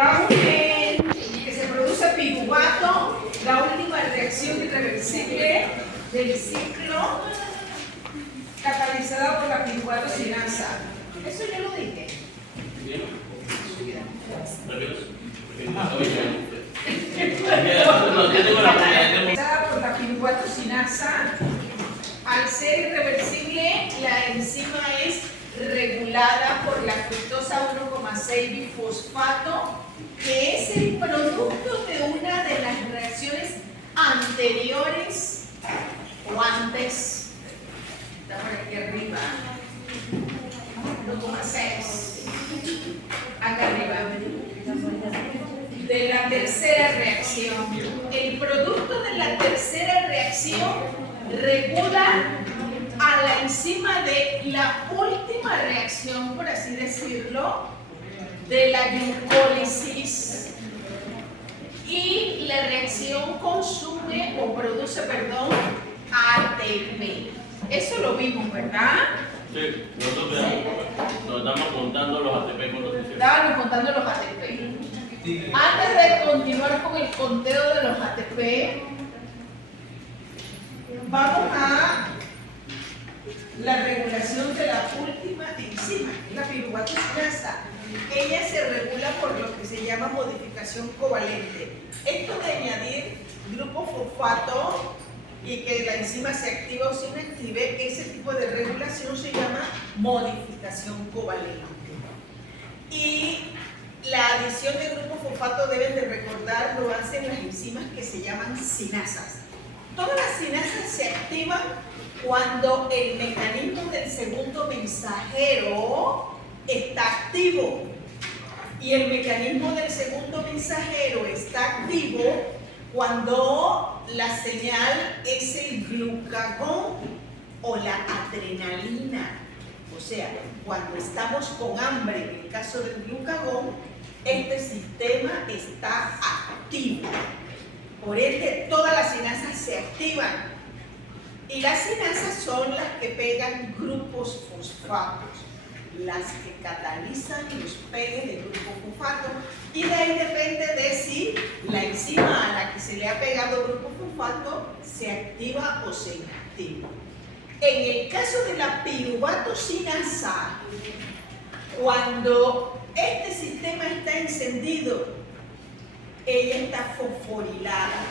Quedamos en que se produce piruvato, la última reacción irreversible del ciclo catalizada por la piruvato-sinasa. Eso yo lo dije. Catalizada por la piruvato-sinasa, al ser irreversible, la enzima es regulada por la fructosa 1,6-bifosfato, que es el producto de una de las reacciones anteriores o antes, está por aquí arriba, 1,6, acá arriba, de la tercera reacción. El producto de la tercera reacción regula a la enzima de la última reacción, por así decirlo, de la glucólisis, y la reacción consume o produce, perdón, ATP. Eso lo vimos, ¿verdad? Sí, nosotros nos estamos contando los ATP con los que Estábamos contando los ATP. Antes de continuar con el conteo de los ATP, vamos a la regulación de la última enzima, la piruvato-sinasa. Ella se regula por lo que se llama modificación covalente. Esto de añadir grupo fosfato y que la enzima se activa o se inactive, ese tipo de regulación se llama modificación covalente. Y la adición de grupo fosfato, deben de recordar, lo hacen las enzimas que se llaman sinasas. Todas las sinasas se activan cuando el mecanismo del segundo mensajero está activo. Y el mecanismo del segundo mensajero está activo cuando la señal es el glucagón o la adrenalina. O sea, cuando estamos con hambre, en el caso del glucagón, este sistema está activo. Por ende, todas las sinasas se activan. Y las sinasas son las que pegan grupos fosfatos, las que catalizan los pegues de grupo fosfato. Y de ahí depende de si la enzima a la que se le ha pegado grupo fosfato se activa o se inactiva. En el caso de la piruvato-sinasa, cuando este sistema está encendido, ella está fosforilada.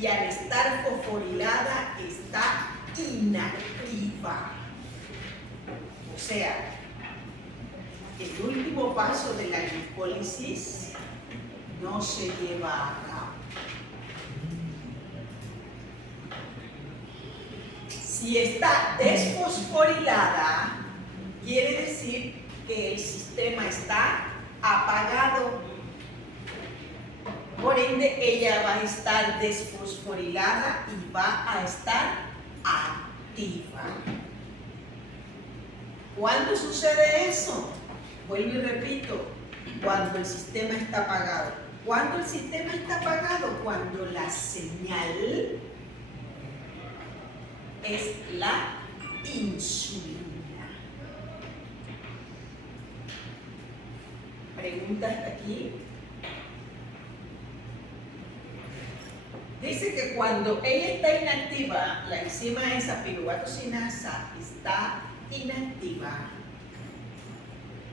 Y al estar fosforilada está inactiva. O sea, el último paso de la glucólisis no se lleva a cabo. Si está desfosforilada, quiere decir que el sistema está apagado. Por ende, ella va a estar desfosforilada y va a estar activa. ¿Cuándo sucede eso? Vuelvo y repito, cuando el sistema está apagado. ¿Cuándo el sistema está apagado? Cuando la señal es la insulina. ¿Pregunta hasta aquí? Dice que cuando ella está inactiva, la enzima esa piruvato-sinasa está inactiva.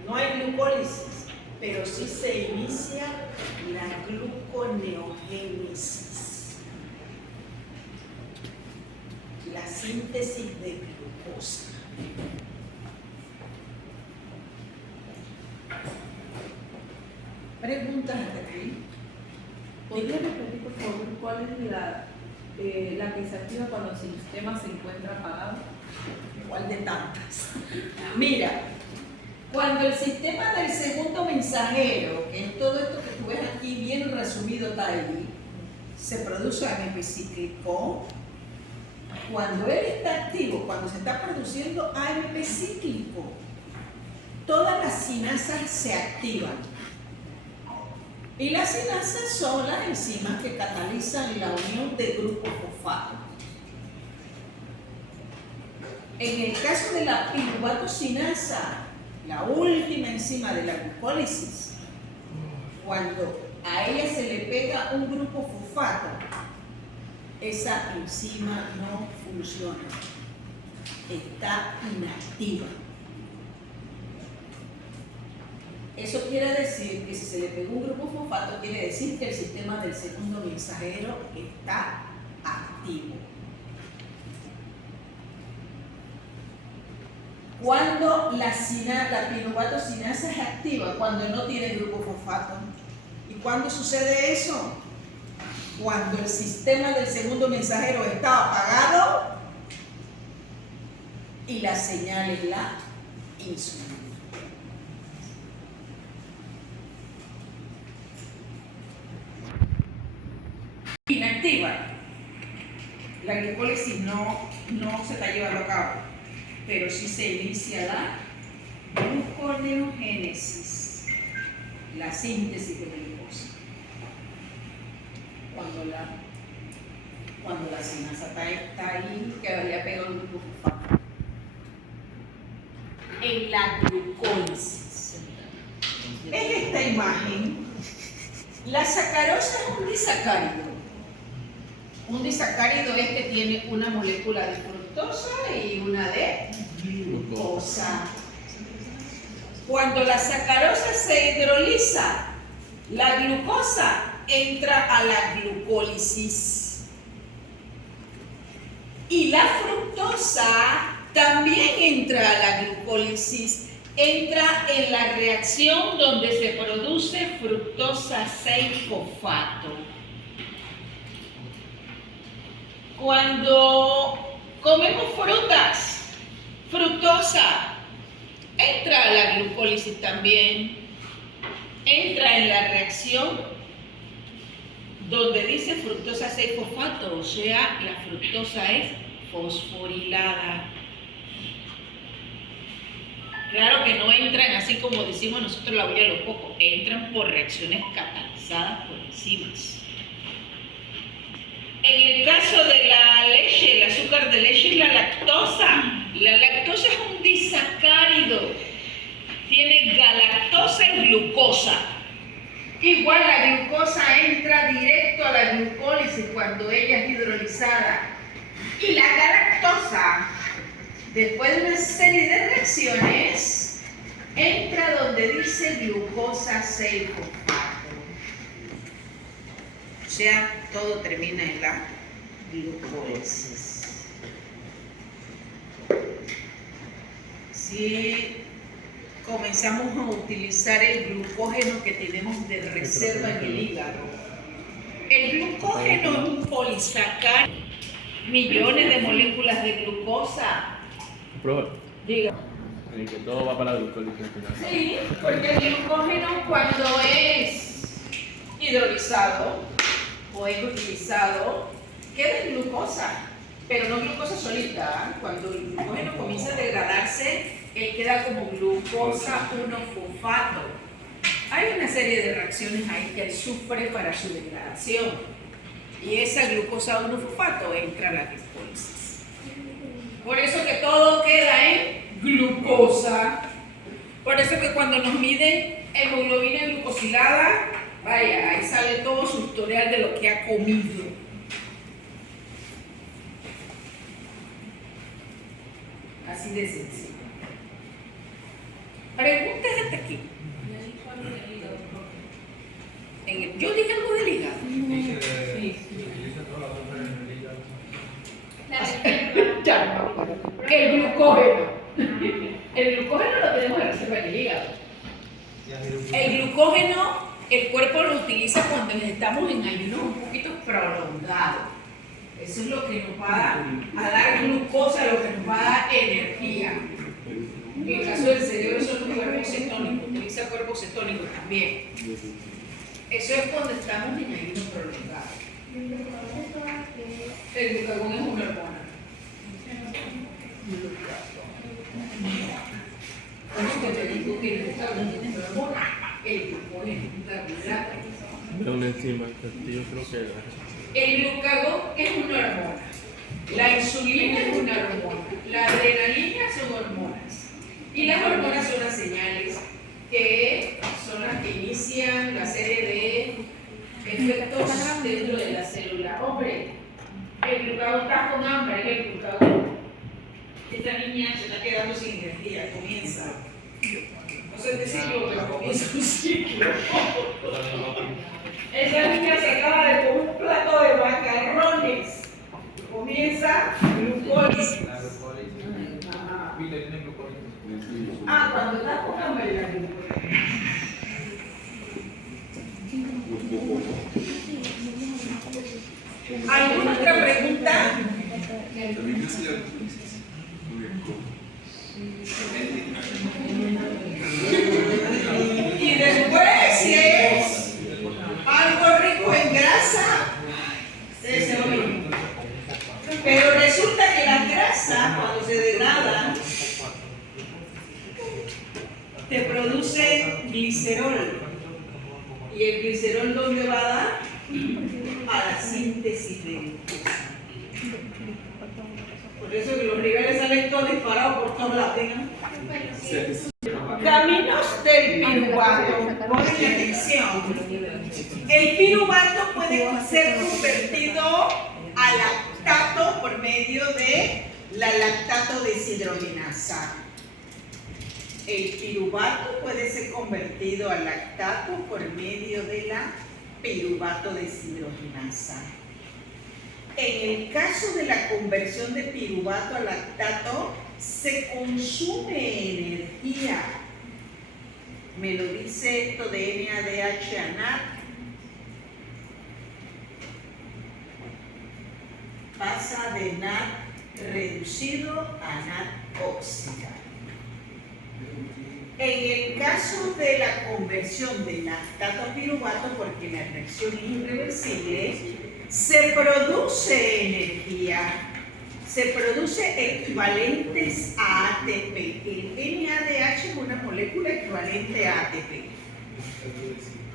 No hay glucólisis, pero sí se inicia la gluconeogénesis, la síntesis de glucosa. ¿Preguntas hasta aquí? ¿Podría repetir, por favor, cuál es la que se activa cuando el sistema se encuentra apagado? ¿Cuál de tantas? Mira, cuando el sistema del segundo mensajero, que es todo esto que tú ves aquí bien resumido, está ahí, se produce AMP cíclico. Cuando él está activo, cuando se está produciendo AMP cíclico, todas las sinasas se activan. Y las sinasas son las enzimas que catalizan la unión de grupos fosfato. En el caso de la piruvato-sinasa, la última enzima de la glucólisis, Cuando a ella se le pega un grupo fosfato, esa enzima no funciona, está inactiva. Eso quiere decir que si se le pega un grupo fosfato, quiere decir que el sistema del segundo mensajero está activo. Cuando la piruvato-cinasa es activa, cuando no tiene grupo fosfato. ¿Y cuándo sucede eso? Cuando el sistema del segundo mensajero está apagado y la señal es la insulina. Inactiva. La glicólisis no se está llevando a cabo, pero sí se inicia la gluconeogénesis, la síntesis de glucosa. Cuando la sinasa está ahí, que habría pegado el grupo fosfato. En la glucólisis. En esta imagen, la sacarosa es un disacárido. Un disacárido es que tiene una molécula de fructosa y una de glucosa. Cuando la sacarosa se hidroliza, la glucosa entra a la glucólisis. Y la fructosa también entra a la glucólisis. Entra en la reacción donde se produce fructosa 6-fosfato. Cuando comemos frutas, fructosa entra a la glucólisis también, entra en la reacción donde dice fructosa 6-fosfato, o sea, la fructosa es fosforilada. Claro que no entran así como decimos nosotros la huella de los cocos, entran por reacciones catalizadas por enzimas. En el caso de la leche, el azúcar de leche es la lactosa. La lactosa es un disacárido. Tiene galactosa y glucosa. Igual la glucosa entra directo a la glucólisis cuando ella es hidrolizada. Y la galactosa, después de una serie de reacciones, entra donde dice glucosa 6-fosfato. O sea, todo termina en la glucólisis. Si comenzamos a utilizar el glucógeno que tenemos de reserva en el hígado, el glucógeno es un polisacárido, millones de moléculas de glucosa. Profe, Diga. en que todo va para la glucólisis al final. Sí, porque el glucógeno cuando es hidrolizado o es utilizado, queda en glucosa, pero no glucosa solita. Cuando el glucógeno comienza a degradarse, él queda como glucosa 1-fosfato. Hay una serie de reacciones ahí que él sufre para su degradación. Y esa glucosa 1-fosfato entra a la glucólisis. Por eso que todo queda en glucosa. Por eso que cuando nos miden hemoglobina glucosilada, vaya, ahí sale todo su historial de lo que ha comido. Así de sencillo. Preguntas hasta aquí. Yo dije algo del hígado. Ya, el glucógeno. El glucógeno lo tenemos en reserva en el hígado. El glucógeno, el cuerpo lo utiliza cuando necesitamos en ayunos un poquito prolongados. Eso es lo que nos va a dar glucosa, lo que nos va a dar energía. En el caso del cerebro son los cuerpos cetónicos, utiliza cuerpos cetónicos también. Eso es cuando estamos en ayuno prolongado. El glucagón es una hormona. Por eso te digo que el glucagón es una hormona. El glucagón es un carbohidrato. Es una enzima, yo creo que el glucagón es una hormona. La insulina es una hormona. La adrenalina son hormonas. Y las hormonas son las señales que son son las que inician la serie de efectos dentro de la célula. Hombre, el glucagón está con hambre, el glucagón. Esta niña se está quedando sin energía, comienza. No sé qué ciclo, pero comienza un ciclo. Esa niña se acaba de comer un plato de macarrones. Comienza glucólisis. Cuando está con hambre la glucólisis. ¿Alguna otra pregunta? Y después, si es algo rico en grasa, es lo mismo. Pero resulta que la grasa, cuando se degrada, te produce glicerol. ¿Y el glicerol dónde va a dar? A la síntesis de glucosa. Por eso que los niveles salen todos disparados por todos lados. Caminos del piruvato. Ponen atención. El piruvato puede ser convertido a lactato por medio de la lactato deshidrogenasa. El piruvato puede ser convertido a lactato por medio de la piruvato deshidrogenasa. En el caso de la conversión de piruvato a lactato, se consume energía. Me lo dice esto de NADH a NAD. Pasa de NAD reducido a NAD oxidado. En el caso de la conversión de lactato a piruvato, porque la reacción es irreversible, se produce energía, se produce equivalentes a ATP. El NADH es una molécula equivalente a ATP.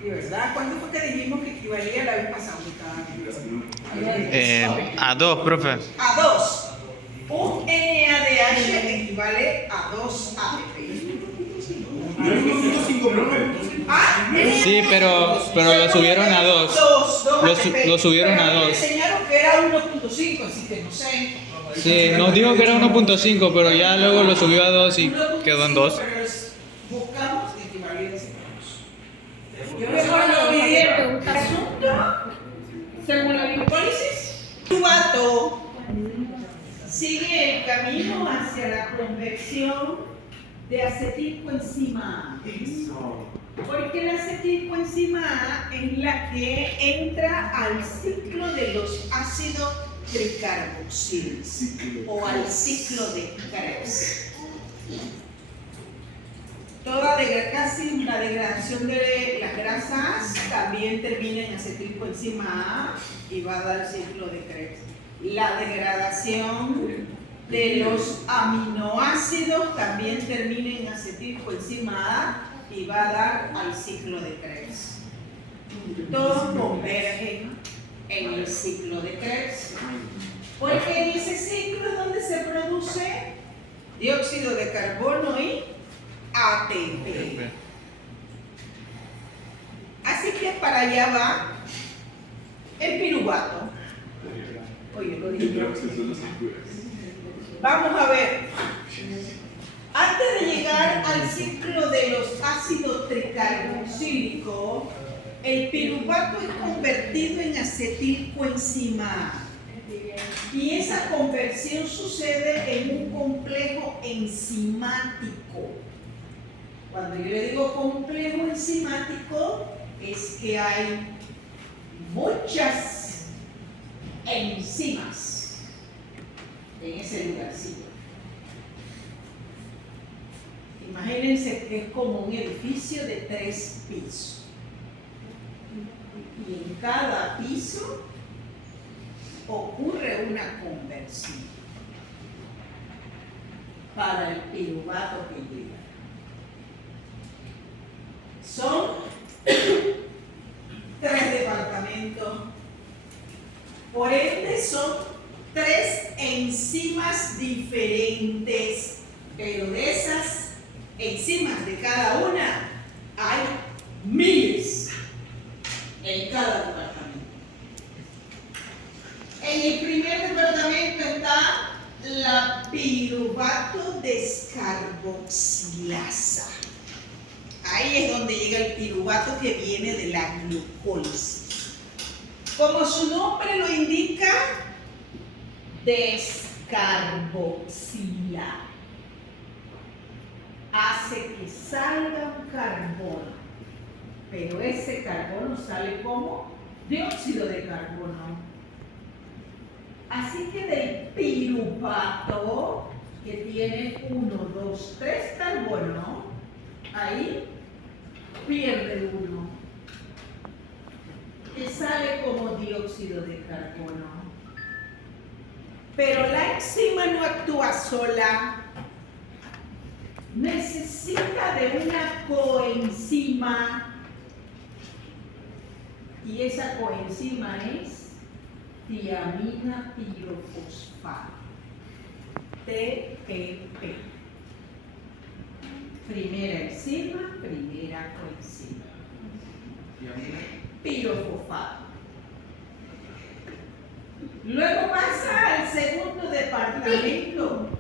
¿Y verdad? ¿Cuándo fue que dijimos que equivalía la vez pasada? A 2, profe. A 2. Un NADH equivale a 2 ATP. Sí, pero lo subieron a 2. Lo subieron a 2. Me enseñaron que era 1.5, así que no sé. Sí, nos dijo que era 1.5, pero ya luego lo subió a 2 y quedó en 2. Buscamos equivalencia a 2. Yo mejor lo midieron. Asunto, según la glucólisis, tu vato sigue el camino hacia la conversión de acetilcoenzima A. Porque la acetilcoenzima A es la que entra al ciclo de los ácidos tricarboxilos o al ciclo de Krebs. Casi la degradación de las grasas también termina en acetilcoenzima A y va a dar el ciclo de Krebs. La degradación de los aminoácidos también termina en acetilcoenzima A y va a dar al ciclo de Krebs. Todos convergen en el ciclo de Krebs, porque en ese ciclo es donde se produce dióxido de carbono y ATP. Así que para allá va el piruvato. Oye, lo dije yo. Vamos a ver. Antes de llegar al ciclo de los ácidos tricarboxílicos, el piruvato es convertido en acetilcoenzima A. Y esa conversión sucede en un complejo enzimático. Cuando yo le digo complejo enzimático, es que hay muchas enzimas en ese lugarcito. Imagínense que es como un edificio de 3 pisos. Y en cada piso ocurre una conversión para el piruvato que llega. Son 3 departamentos. Por ende son 3 enzimas diferentes, pero de esas enzimas de cada una hay miles en cada departamento. En el primer departamento está la piruvato descarboxilasa. Ahí es donde llega el piruvato que viene de la glucólisis. Como su nombre lo indica, descarboxila. Hace que salga un carbono, pero ese carbono sale como dióxido de carbono. Así que del piruvato, que tiene 1, 2, 3 carbonos, ahí pierde uno, que sale como dióxido de carbono. Pero la enzima no actúa sola, necesita de una coenzima, y esa coenzima es tiamina pirofosfato, TPP. Primera enzima, primera coenzima. Pirofosfato. Luego pasa al segundo departamento.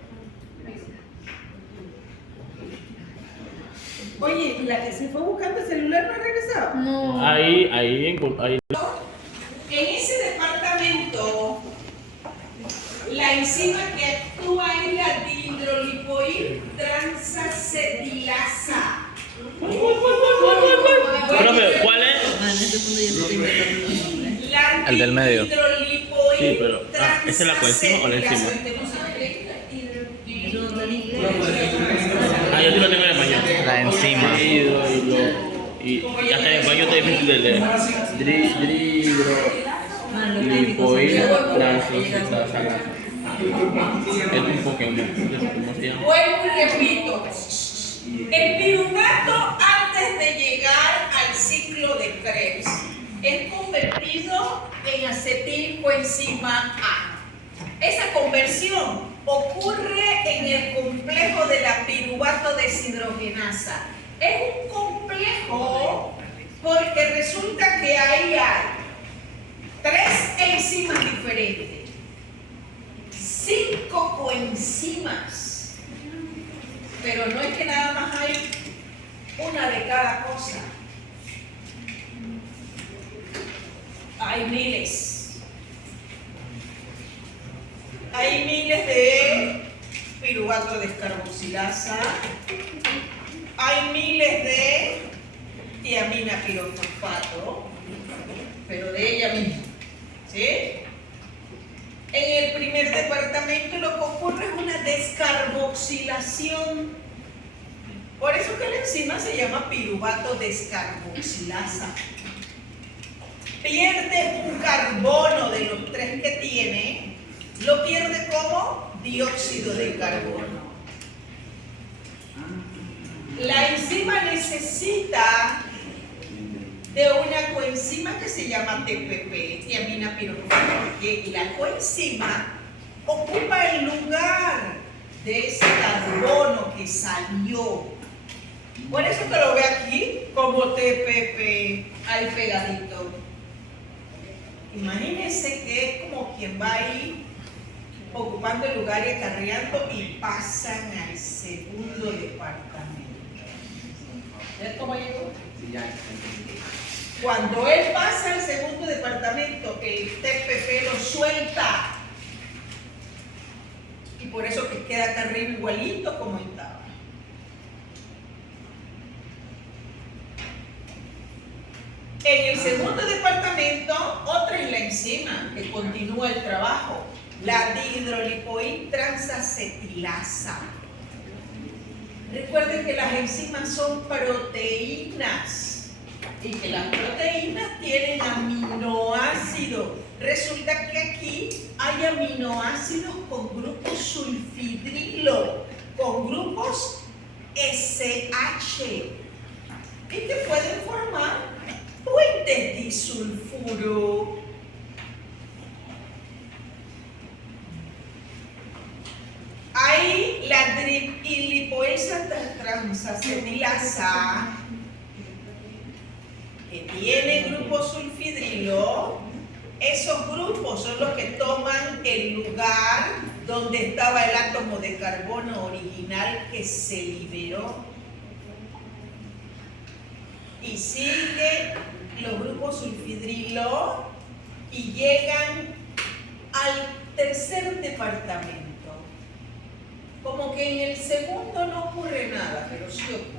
Oye, la que se fue buscando el celular no ha regresado. No. Ahí. En ese departamento, la enzima que actúa es la dihidrolipoil transacetilasa. Profe, ¿cuál es? El del medio. Sí, pero ¿esa es la coenzima o la enzima? Yo sí lo tengo en español. La enzima. Y hasta en español está difícil de leer. Dihidrolipoil transacetilasa. Es un Pokémon. ¿Cómo se llama? Vuelvo y repito. El piruvato, antes de llegar al ciclo de Krebs, es convertido en acetilcoenzima A. Esa conversión ocurre en el complejo de la piruvato deshidrogenasa. Es un complejo porque resulta que ahí hay 3 enzimas diferentes, 5 coenzimas, pero no es que nada más hay una de cada cosa. Hay miles. Hay miles de piruvato descarboxilasa. Hay miles de tiamina pirofosfato, pero de ella misma. ¿Sí? En el primer departamento lo que ocurre es una descarboxilación. Por eso que la enzima se llama piruvato descarboxilasa. Pierde un carbono de los 3 que tiene, lo pierde como dióxido de carbono. La enzima necesita de una coenzima que se llama TPP, tiamina pirofosfato, porque la coenzima ocupa el lugar de ese carbono que salió. Por eso que lo ve aquí como TPP, ahí pegadito. Imagínense que es como quien va ahí ocupando el lugar y acarreando y pasan al segundo departamento. ¿Ves cómo llegó? Cuando él pasa al segundo departamento, el TPP lo suelta. Y por eso que queda acá arriba igualito como estaba. En el segundo departamento, otra es la enzima que continúa el trabajo, la dihidrolipoil transacetilasa. Recuerden que las enzimas son proteínas y que las proteínas tienen aminoácidos. Resulta que aquí hay aminoácidos con grupos sulfidrilo, con grupos SH, y que pueden formar puentes disulfuro. Ahí la dihidrolipoil transacetilasa que tiene grupo sulfidrilo, esos grupos son los que toman el lugar donde estaba el átomo de carbono original que se liberó. Y sigue los grupos sulfidrilo y llegan al tercer departamento. Como que en el segundo no ocurre nada, pero sí ocurre.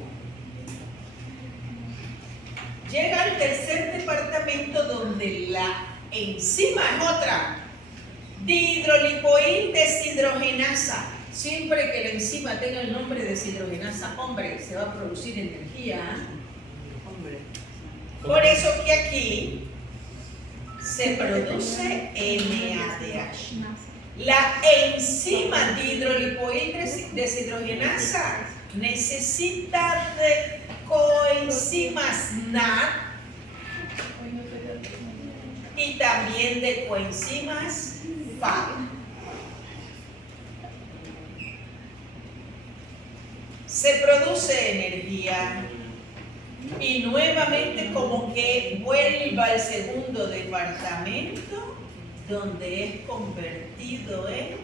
Llega al tercer departamento donde la enzima es otra. Dihidrolipoil deshidrogenasa. Siempre que la enzima tenga el nombre de deshidrogenasa, hombre, se va a producir energía. Hombre. Por eso que aquí se produce NADH. La enzima dihidrolipoil deshidrogenasa necesita de coenzimas NAD y también de coenzimas FAD. Se produce energía y nuevamente como que vuelva al segundo departamento donde es convertido en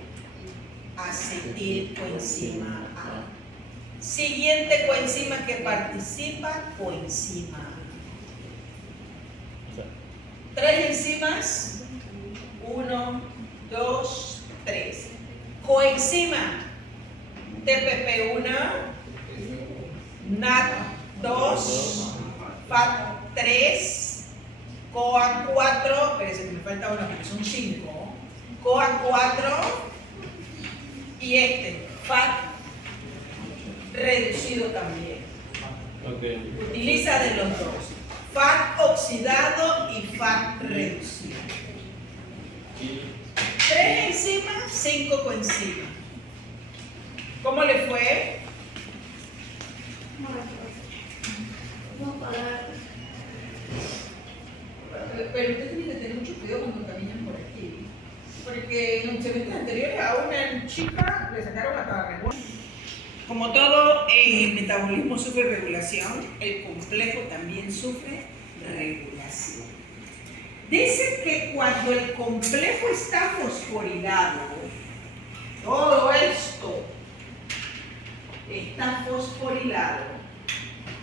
acetilcoenzima A. Siguiente coenzima que participa, coenzima A. 3 enzimas, 1, 2, 3. Coenzima TPP1, NAD2, FAD3, CoA4, espérense que me falta una porque son 5, CoA4 y FAD reducido también. Okay. Utiliza de los dos, FAD oxidado y FAD reducido. 3 enzimas, 5 coenzimas. ¿Cómo le fue? Pero usted tiene que tener mucho cuidado cuando caminan por aquí, porque en los semestres anteriores a una chica le sacaron hasta regulación. Como todo el metabolismo sufre regulación, el complejo también sufre regulación. Dice que cuando el complejo está fosforilado, todo esto está fosforilado,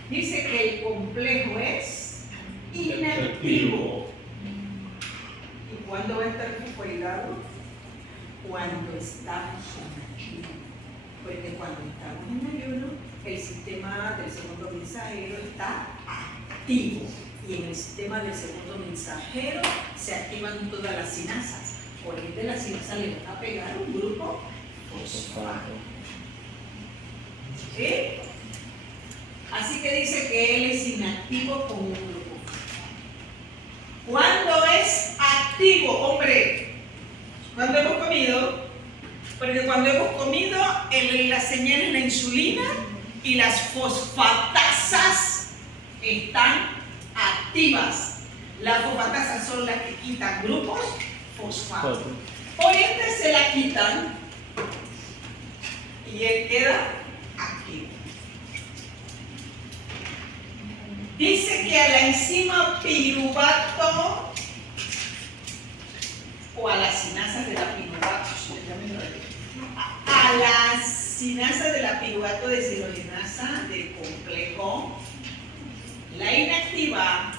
dice que el complejo es inactivo. ¿Y cuándo va a estar fosforilado? Cuando estamos en ayuno. Porque cuando estamos en ayuno, el sistema del segundo mensajero está activo. Y en el sistema del segundo mensajero se activan todas las sinasas. Por ende, la sinasa le va a pegar un grupo fosfato. ¿Sí? Así que dice que él es inactivo con un grupo. ¿Cuándo es activo, hombre? Cuando hemos comido, porque cuando hemos comido, las señales de la insulina y las fosfatasas están activas. Las fosfatasas son las que quitan grupos fosfatos. Por ende se la quitan y él queda activo. Dice que a la enzima piruvato o a las sinasas de la piruvato, a las sinasas de la piruvato deshidrogenasa del complejo, la inactiva,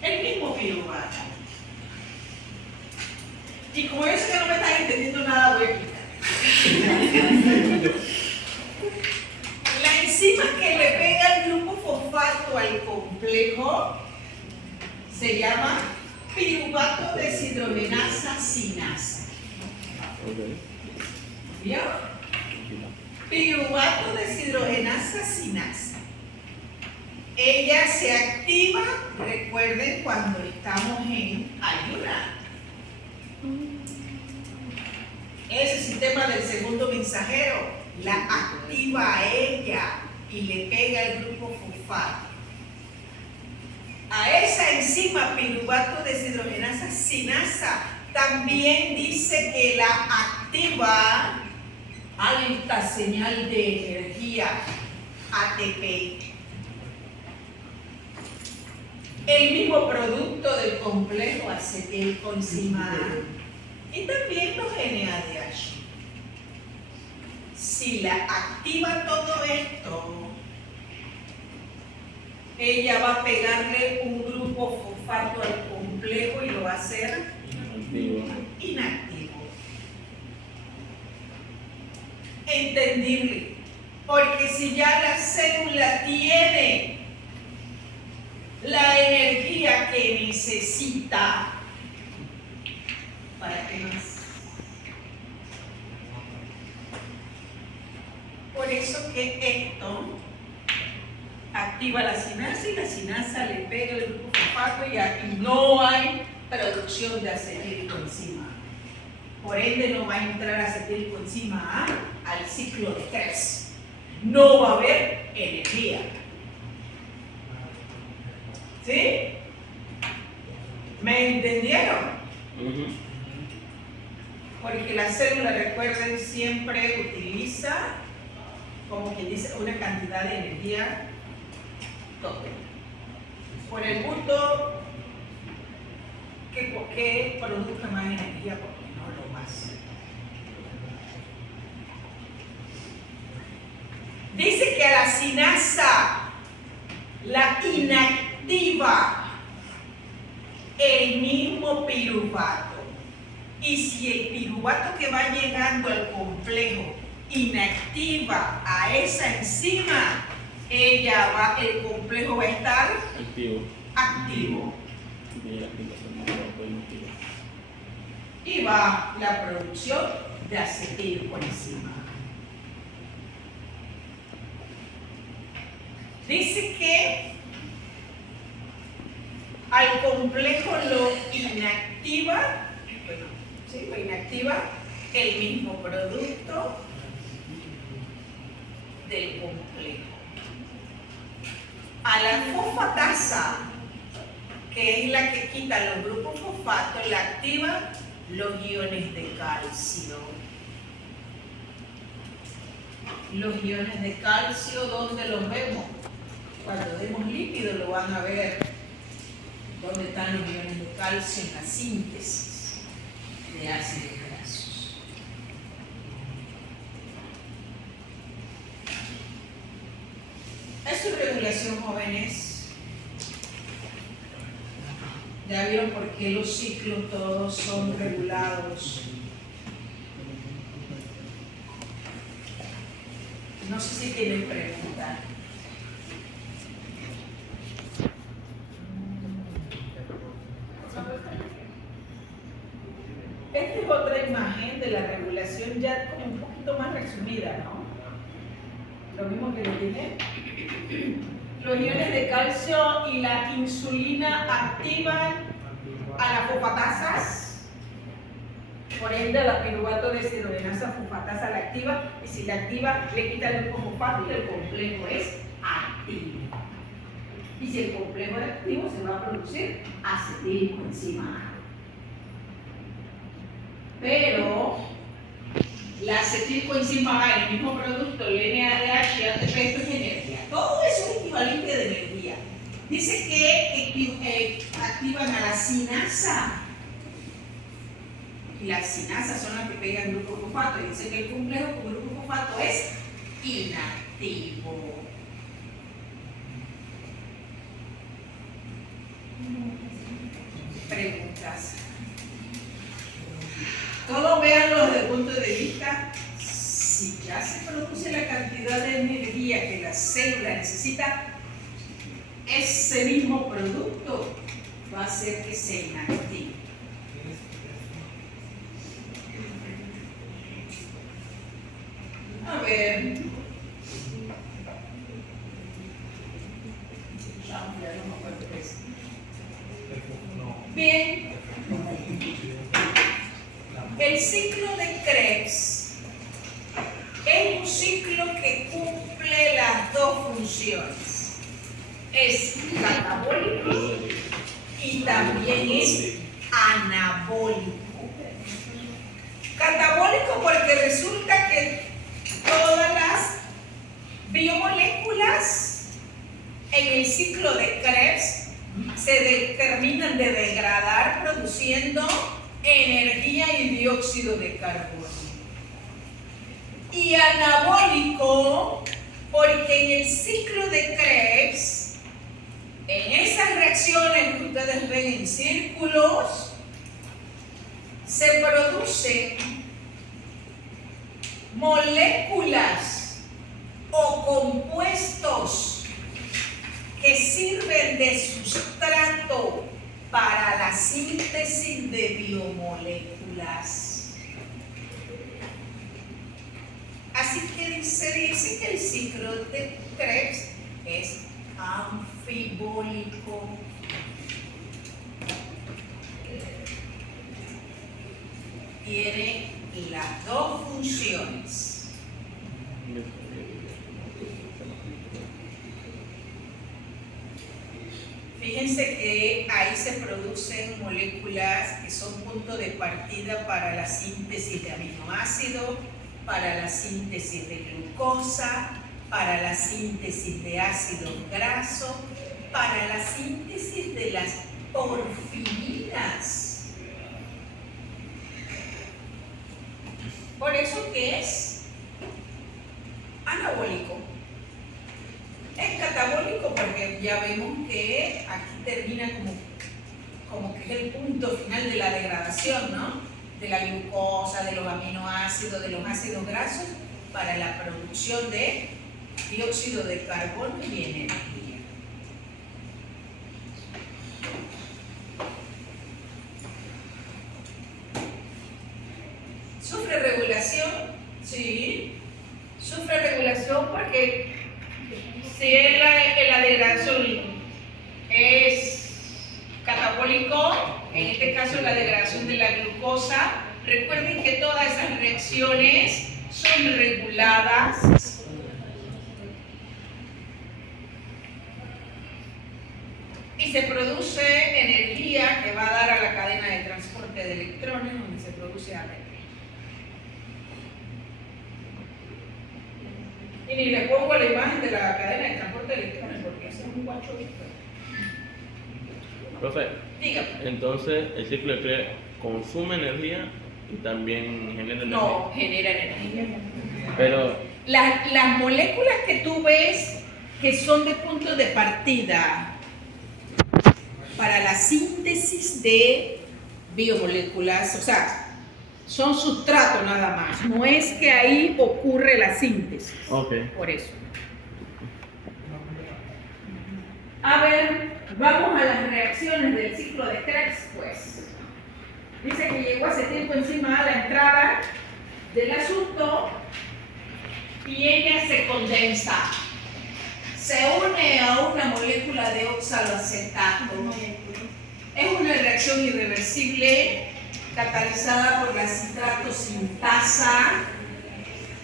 el mismo piruvato. Y como yo sé que no me están entendiendo nada, voy a explicar. La enzima que le pega el grupo fosfato al complejo se llama piruvato deshidrogenasa sinasa. ¿Vio? Piruvato deshidrogenasa sinasa. Ella se activa, recuerden, cuando estamos en ayunar. Ese sistema del segundo mensajero la activa a ella y le pega el grupo fosfato. A esa enzima piruvato deshidrogenasa sinasa también dice que la activa alta señal de energía, ATP. el mismo producto del complejo acetilcoenzima A y también los NADH. Si la activa todo esto, ella va a pegarle un grupo fosfato al complejo y lo va a hacer inactivo. Entendible. Porque si ya la célula tiene la energía que necesita, ¿para qué más? Por eso que esto activa la sinasa y la sinasa le pega el grupo fosfato y no hay producción de acetilcoenzima. Por ende no va a entrar acetilcoenzima A al ciclo de Krebs. No va a haber energía. ¿Sí? ¿Me entendieron? Porque la célula, recuerden, siempre utiliza, como quien dice, una cantidad de energía tope. Por el gusto que produzca más energía, porque no lo más. Dice que a la sinasa la inactiva el mismo piruvato. Y si el piruvato que va llegando al complejo inactiva a esa enzima, el complejo va a estar activo. Y va la producción de acetilcoenzima. Dice que al complejo lo inactiva el mismo producto del complejo. A la fosfatasa, que es la que quita los grupos fosfatos, la activa los iones de calcio. Los iones de calcio, ¿dónde los vemos? Cuando vemos lípido lo van a ver. ¿Dónde están los iones de calcio? En la síntesis de ácidos grasos. Es su regulación, jóvenes. Ya vieron por qué los ciclos todos son regulados. No sé si tienen preguntas. Esta es otra imagen de la regulación ya como un poquito más resumida, ¿no? Lo mismo que les dije. Los iones de calcio y la insulina activan a las fosfatasas. Por ende, la piruvato de deshidrogenasa fosfatasa la activa, y si la activa, le quita el grupo fosfato y el complejo es activo. Y si el complejo es activo, se va a producir acetilcoenzima A. Pero la acetilcoenzima A, el mismo producto, el NADH y ATP, esto es energía. Todo eso es equivalente de energía. Dice que activan a la sinasa. Y las sinasas son las que pegan grupo fosfato. Y dice que el complejo con grupo fosfato es inactivo. Preguntas. Todo véanlo desde el punto de vista, si ya se produce la cantidad de energía que la célula necesita, ese mismo producto va a hacer que se inactive. A ver. Bien. El ciclo de Krebs es un ciclo que cumple las dos funciones. Es catabólico y también es anabólico. Catabólico porque resulta que todas las biomoléculas en el ciclo de Krebs se terminan de degradar produciendo energía y dióxido de carbono. Y anabólico, porque en el ciclo de Krebs, en esas reacciones que ustedes ven en círculos, se producen moléculas o compuestos que sirven de sustrato para la síntesis de biomoléculas. Así que se dice que el ciclo de Krebs es anfibólico. Tiene las dos funciones. Fíjense que ahí se producen moléculas que son punto de partida para la síntesis de aminoácidos, para la síntesis de glucosa, para la síntesis de ácidos grasos, para la síntesis de las porfirinas. Por eso que es anabólico. Es catabólico porque ya vemos que aquí termina como que es el punto final de la degradación, ¿no? De la glucosa, de los aminoácidos, de los ácidos grasos, para la producción de dióxido de carbono y energía. ¿Sufre regulación? Sí. Sufre regulación porque si la degradación es catabólico, en este caso la degradación de la glucosa, recuerden que todas esas reacciones son reguladas y se produce energía que va a dar a la cadena de transporte de electrones donde se produce ATP. Y ni le pongo la imagen de la cadena de transporte de electrones porque eso es un guacho visto. Profe, Dígame. entonces el ciclo de Krebs consume energía y también genera energía. No, genera energía. Pero Las moléculas que tú ves que son de punto de partida para la síntesis de biomoléculas, o sea, son sustrato nada más, no es que ahí ocurre la síntesis. okay. Por eso. A ver, vamos a las reacciones del ciclo de Krebs, pues. Dice que llegó hace tiempo encima a la entrada del asunto y ella se condensa. Se une a una molécula de oxaloacetato. Es una reacción irreversible catalizada por la citrato sintasa.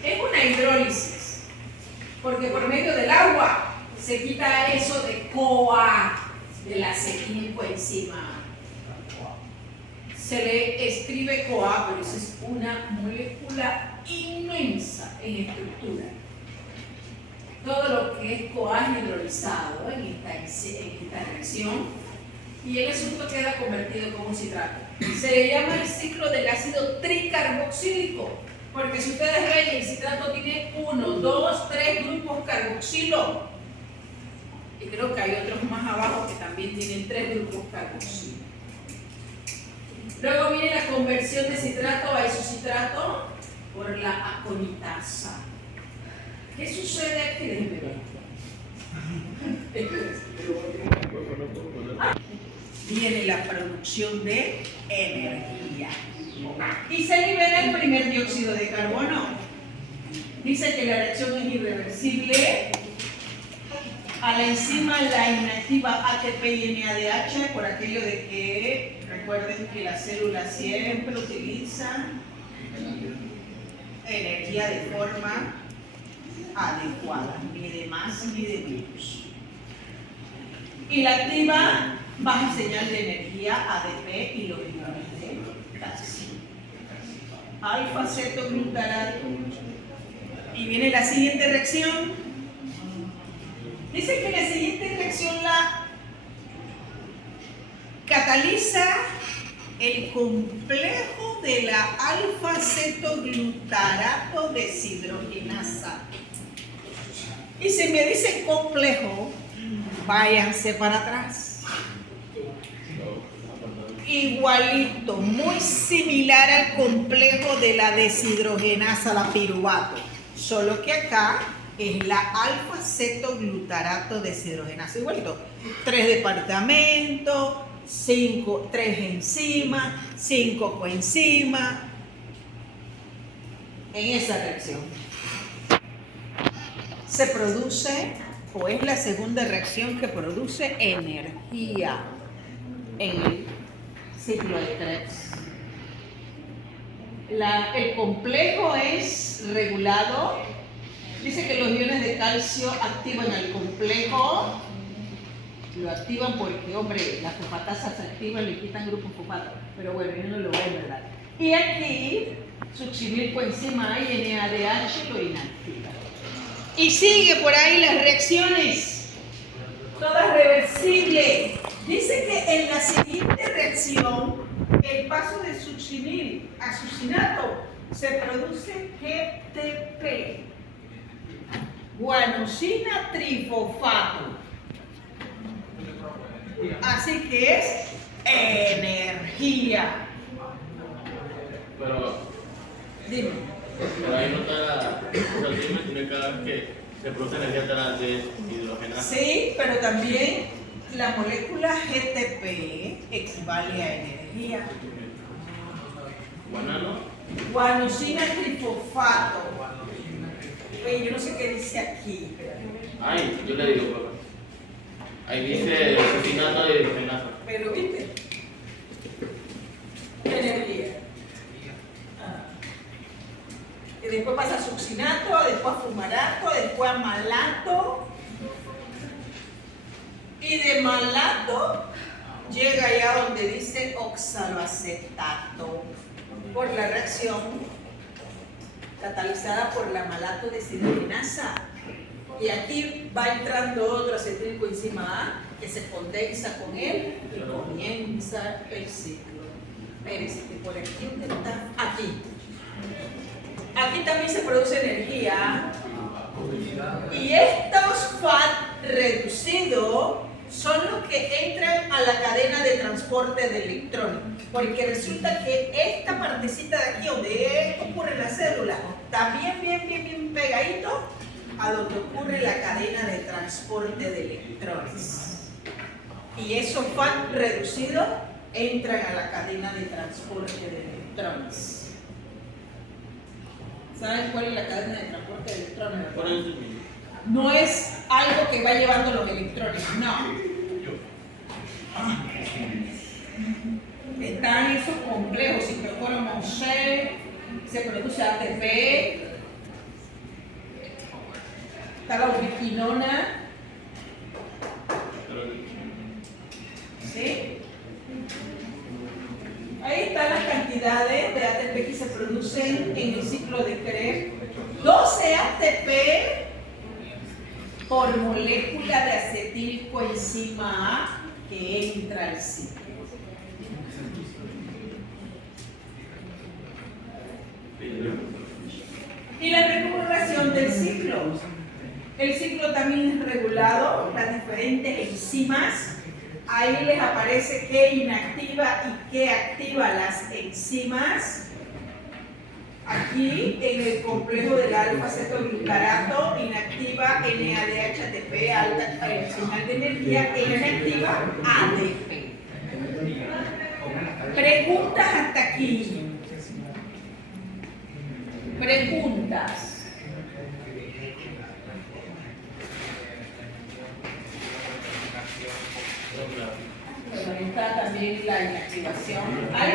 Es una hidrólisis, porque por medio del agua se quita eso de CoA, de la acetilcoenzima. Se le escribe CoA, pero esa es una molécula inmensa en estructura. Todo lo que es CoA es hidrolizado en esta reacción y el asunto queda convertido como citrato. Se le llama el ciclo del ácido tricarboxílico, porque si ustedes ven, el citrato tiene 1, 2, 3 grupos carboxilo. Y creo que hay otros más abajo que también tienen 3 grupos carboxilo. Luego viene la conversión de citrato a isocitrato por la aconitasa. ¿Qué sucede aquí? Déjenme ver. Viene la producción de energía. Y se libera el primer dióxido de carbono. Dice que la reacción es irreversible. A la enzima la inactiva ATP y NADH, por aquello de que recuerden que las células siempre utilizan energía de forma adecuada, ni de más ni de menos. Y la activa baja señal de energía ADP y los iones de calcio. Alfa-cetoglutarato. Y viene la siguiente reacción. Dice que la siguiente reacción cataliza el complejo de la alfa-cetoglutarato deshidrogenasa. Y si me dicen complejo, váyanse para atrás. Igualito, muy similar al complejo de la deshidrogenasa, la piruvato, solo que acá es la alfa-cetoglutarato deshidrogenasa. Igualito, 3 departamentos, 3 enzimas, 5 coenzimas, en esa reacción. Se produce, o es la segunda reacción que produce energía en el ciclo de Krebs. El complejo es regulado. Dice que los iones de calcio activan el complejo. Lo activan porque, hombre, las fosfatasas se activan y le quitan grupos fosfatos. Pero bueno, yo no lo veo, ¿verdad? Y aquí, succinil coenzima A y NADH lo inactiva. Y sigue por ahí las reacciones, todas reversibles. Dice que en la siguiente reacción, el paso de succinil a succinato se produce GTP, guanosina trifosfato. Así que es energía. Pero Dime. ahí no está la. O sea, dime, tiene cada vez que se produce energía de la deshidrogenasa. Sí, pero también la molécula GTP equivale a energía. Guanano. Guanosina trifosfato. Oye, yo no sé qué dice aquí. Ay, yo le digo, papá. Ahí dice succinato de hidrogenasa. Pero viste, energía. Y después pasa a succinato, después a fumarato, después a malato. Y de malato llega ya donde dice oxaloacetato por la reacción catalizada por la malato deshidrogenasa. Y aquí va entrando otro acetilcoenzima A que se condensa con él y comienza el ciclo. Espérense, que por aquí ¿dónde está? Aquí. Aquí también se produce energía. Y estos FAT reducidos son los que entran a la cadena de transporte de electrones. Porque resulta que esta partecita de aquí, donde ocurre la célula, está bien pegadito a donde ocurre la cadena de transporte de electrones. Y esos FAT reducidos entran a la cadena de transporte de electrones. ¿Saben cuál es la cadena de transporte de electrones? Por eso mismo. No es algo que va llevando los electrones, no. Están esos complejos, ciclocromo C, se produce ATP, está la ubiquinona, ¿sí? Ahí están las cantidades de ATP que se producen en el ciclo de Krebs. 12 ATP por molécula de acetilcoenzima A que entra al ciclo. Y la regulación del ciclo. El ciclo también es regulado, las diferentes enzimas. Ahí les aparece qué inactiva y qué activa las enzimas. Aquí en el complejo del alfa-cetoglutarato inactiva NADH-ATP, alta señal de energía, e inactiva ADP. Preguntas hasta aquí. Preguntas. Bueno, ahí está también la inactivación. Hay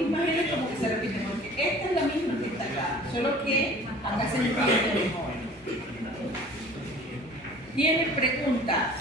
imágenes como que se repiten, porque esta es la misma que está acá, solo que acá se entiende mejor. ¿Tienen preguntas?